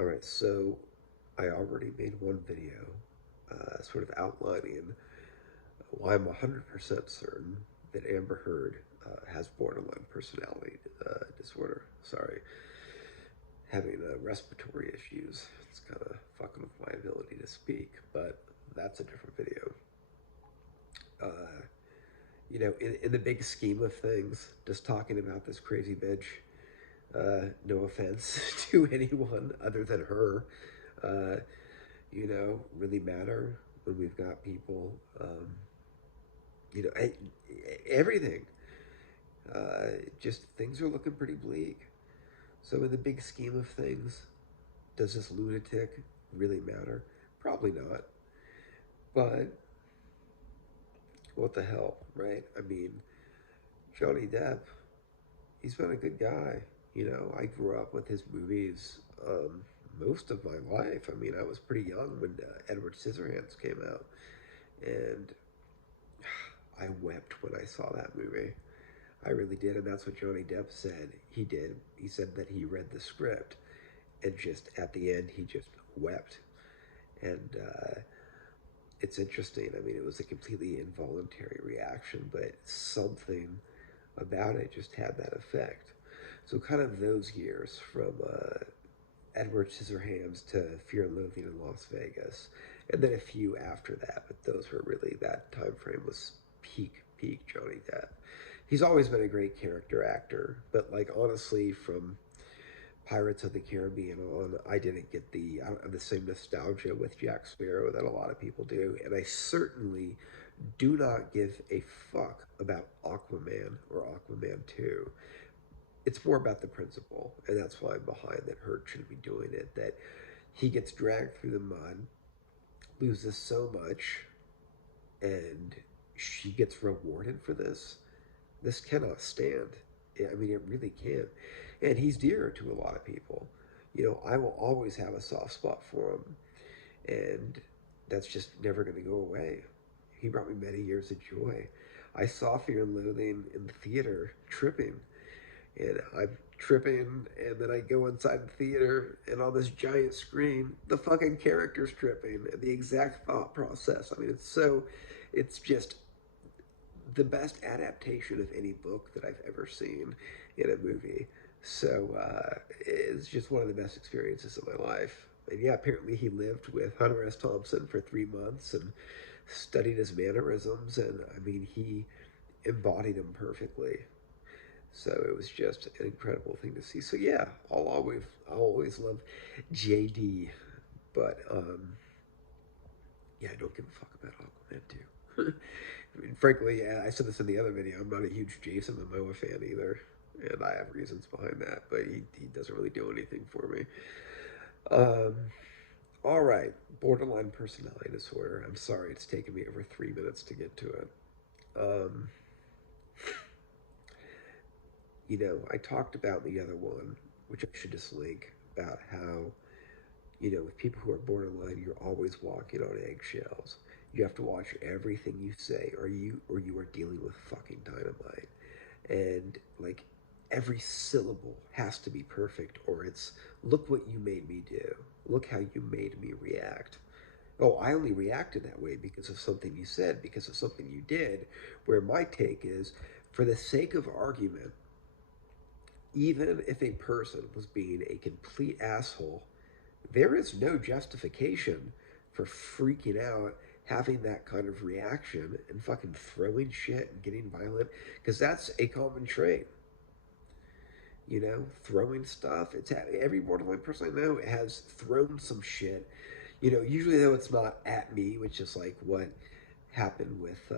All right, so I already made one video sort of outlining why I'm 100% certain that Amber Heard has borderline personality disorder. Sorry, having respiratory issues. It's kind of fucking with my ability to speak, but that's a different video. Uh, in the big scheme of things, just talking about this crazy bitch, no offense to anyone other than her, uh, really matter when we've got people, you know, I, everything. Just things are looking pretty bleak. So, in the big scheme of things, does this lunatic really matter? Probably not. But what the hell, right? I mean, Johnny Depp, he's been a good guy. I grew up with his movies most of my life. I mean, I was pretty young when Edward Scissorhands came out, and I wept when I saw that movie. I really did, and that's what Johnny Depp said he did. He said that he read the script, and just at the end, he just wept. And it's interesting. I mean, it was a completely involuntary reaction, but something about it just had that effect. So, kind of those years from Edward Scissorhands to Fear and Loathing in Las Vegas, and then a few after that. But those were really, that time frame was peak Johnny Depp. He's always been a great character actor, but like honestly, from Pirates of the Caribbean on, I didn't get I don't have the same nostalgia with Jack Sparrow that a lot of people do, and I certainly do not give a fuck about Aquaman or Aquaman 2. It's more about the principle, and that's why I'm behind that Hurt shouldn't be doing it. That he gets dragged through the mud, loses so much, and she gets rewarded for this. This cannot stand. I mean, it really can't. And he's dear to a lot of people. I will always have a soft spot for him, and that's just never going to go away. He brought me many years of joy. I saw Fear and Loathing in the theater, tripping, and I'm tripping, and then I go inside the theater, and on this giant screen, the fucking character's tripping, and the exact thought process. I mean, it's just the best adaptation of any book that I've ever seen in a movie. So it's just one of the best experiences of my life. And yeah, apparently he lived with Hunter S. Thompson for 3 months and studied his mannerisms, and I mean, he embodied him perfectly. So it was just an incredible thing to see. So yeah, I'll always love JD, but yeah, I don't give a fuck about Aquaman too. I mean, frankly, yeah, I said this in the other video. I'm not a huge Jason Momoa fan either, and I have reasons behind that. But he doesn't really do anything for me. Um, all right, borderline personality disorder. I'm sorry, it's taken me over 3 minutes to get to it. Um, I talked about the other one, which I should just link, about how with people who are borderline, you're always walking on eggshells. You have to watch everything you say, or you are dealing with fucking dynamite. And like every syllable has to be perfect, or it's look what you made me do. Look how you made me react. Oh, I only reacted that way because of something you said, because of something you did. Where my take is, for the sake of argument, even if a person was being a complete asshole, there is no justification for freaking out, having that kind of reaction, and fucking throwing shit and getting violent, because that's a common trait. Throwing stuff. It's every borderline person I know has thrown some shit. Usually though it's not at me, which is like what happened with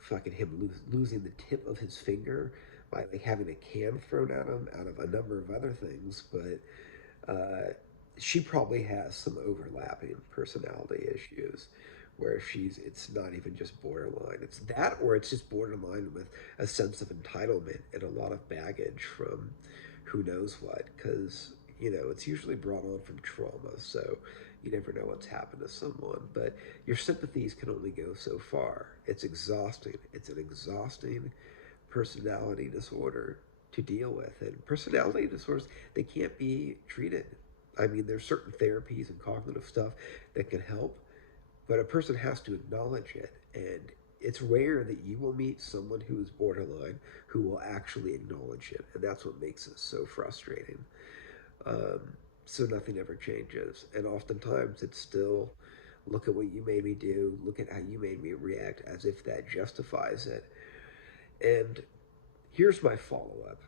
fucking him losing the tip of his finger by like having a can thrown at him out of a number of other things, but she probably has some overlapping personality issues where it's not even just borderline. It's that, or it's just borderline with a sense of entitlement and a lot of baggage from who knows what, because, it's usually brought on from trauma. So you never know what's happened to someone, but your sympathies can only go so far. It's exhausting. It's an exhausting personality disorder to deal with. And personality disorders, they can't be treated. I mean, there's certain therapies and cognitive stuff that can help, but a person has to acknowledge it. And it's rare that you will meet someone who is borderline who will actually acknowledge it. And that's what makes it so frustrating. Um, so nothing ever changes. And oftentimes it's still, look at what you made me do, look at how you made me react, as if that justifies it. And here's my follow up.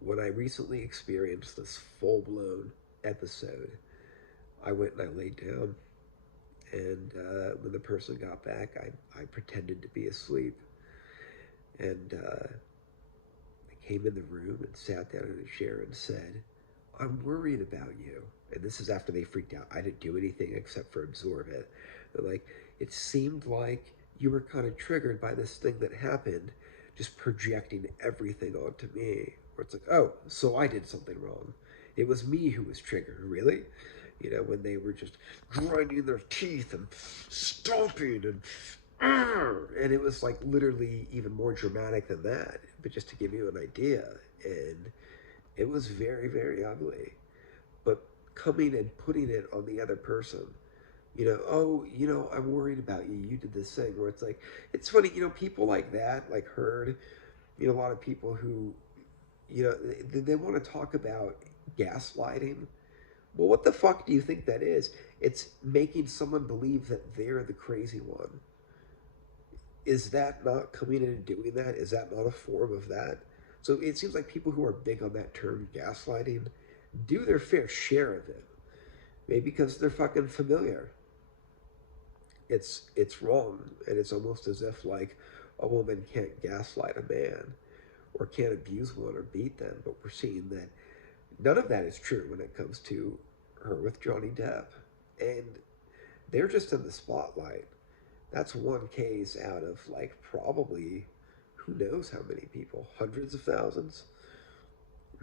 When I recently experienced this full blown episode, I went and I laid down. And when the person got back, I pretended to be asleep. And I came in the room and sat down in a chair and said, I'm worried about you. And this is after they freaked out. I didn't do anything except for absorb it. They're like, it seemed like you were kind of triggered by this thing that happened, just projecting everything onto me. Where it's like, oh, so I did something wrong. It was me who was triggered, really? You know, when they were just grinding their teeth and stomping and it was like literally even more dramatic than that. But just to give you an idea, and it was very, very ugly. But coming and putting it on the other person, you know, oh, you know, I'm worried about you. You did this thing where it's like, it's funny, you know, people like that, like Heard, you know, a lot of people who, you know, they want to talk about gaslighting. Well, what the fuck do you think that is? It's making someone believe that they're the crazy one. Is that not coming in and doing that? Is that not a form of that? So it seems like people who are big on that term gaslighting do their fair share of it. Maybe because they're fucking familiar. It's wrong, and it's almost as if like a woman can't gaslight a man or can't abuse one or beat them. But we're seeing that none of that is true when it comes to her with Johnny Depp, and they're just in the spotlight. That's one case out of like probably who knows how many people, hundreds of thousands,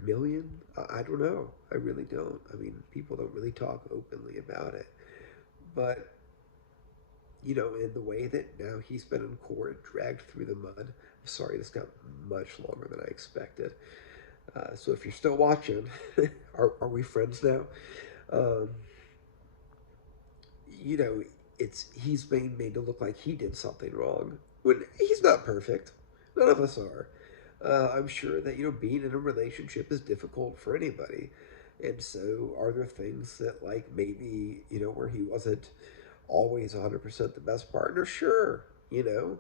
million. I don't know. I really don't. I mean, people don't really talk openly about it, but you know, in the way that now he's been in court, dragged through the mud. I'm sorry, this got much longer than I expected. So if you're still watching, are we friends now? Um, you know, it's he's being made to look like he did something wrong when he's not perfect. None of us are. I'm sure that you know being in a relationship is difficult for anybody, and so are there things that like maybe you know where he wasn't always 100% the best partner? Sure, you know,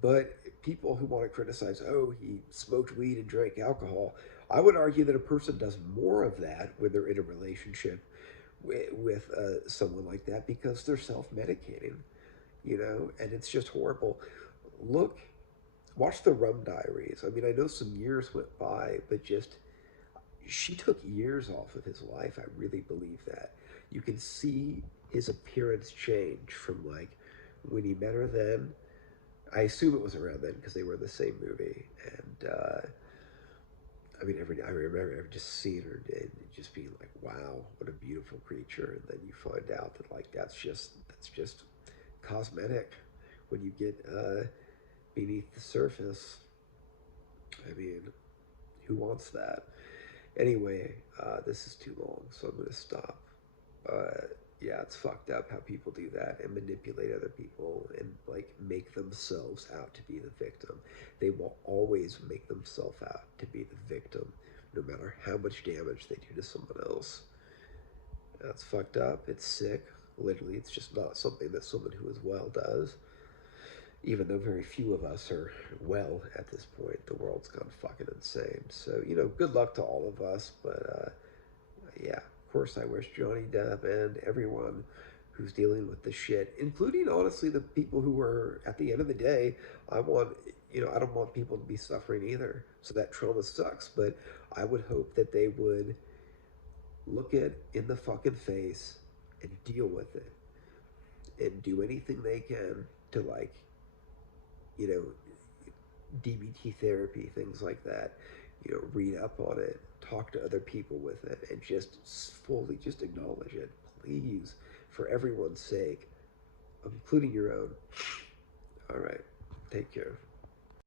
but people who want to criticize, oh, he smoked weed and drank alcohol, I would argue that a person does more of that when they're in a relationship with someone like that because they're self-medicating, you know, and it's just horrible. Look, watch the Rum Diaries. I mean, I know some years went by, but just she took years off of his life. I really believe that. You can see his appearance change from like when he met her then. I assume it was around then because they were in the same movie, and I mean, I remember just seeing her and just being like, "Wow, what a beautiful creature!" And then you find out that like that's just cosmetic when you get beneath the surface. I mean, who wants that? Anyway, this is too long, so I'm gonna stop. Uh, yeah, it's fucked up how people do that and manipulate other people and like make themselves out to be the victim. They will always make themselves out to be the victim, no matter how much damage they do to someone else. That's fucked up. It's sick. Literally, it's just not something that someone who is well does. Even though very few of us are well at this point, the world's gone fucking insane. So, you know, good luck to all of us. But yeah, of course, I wish Johnny Depp and everyone who's dealing with this shit, including honestly the people who are at the end of the day, I want, you know, I don't want people to be suffering either. So that trauma sucks. But I would hope that they would look it in the fucking face and deal with it and do anything they can to like, you know, DBT therapy, things like that. You know, read up on it, talk to other people with it, and just fully just acknowledge it, please, for everyone's sake, including your own. All right, take care.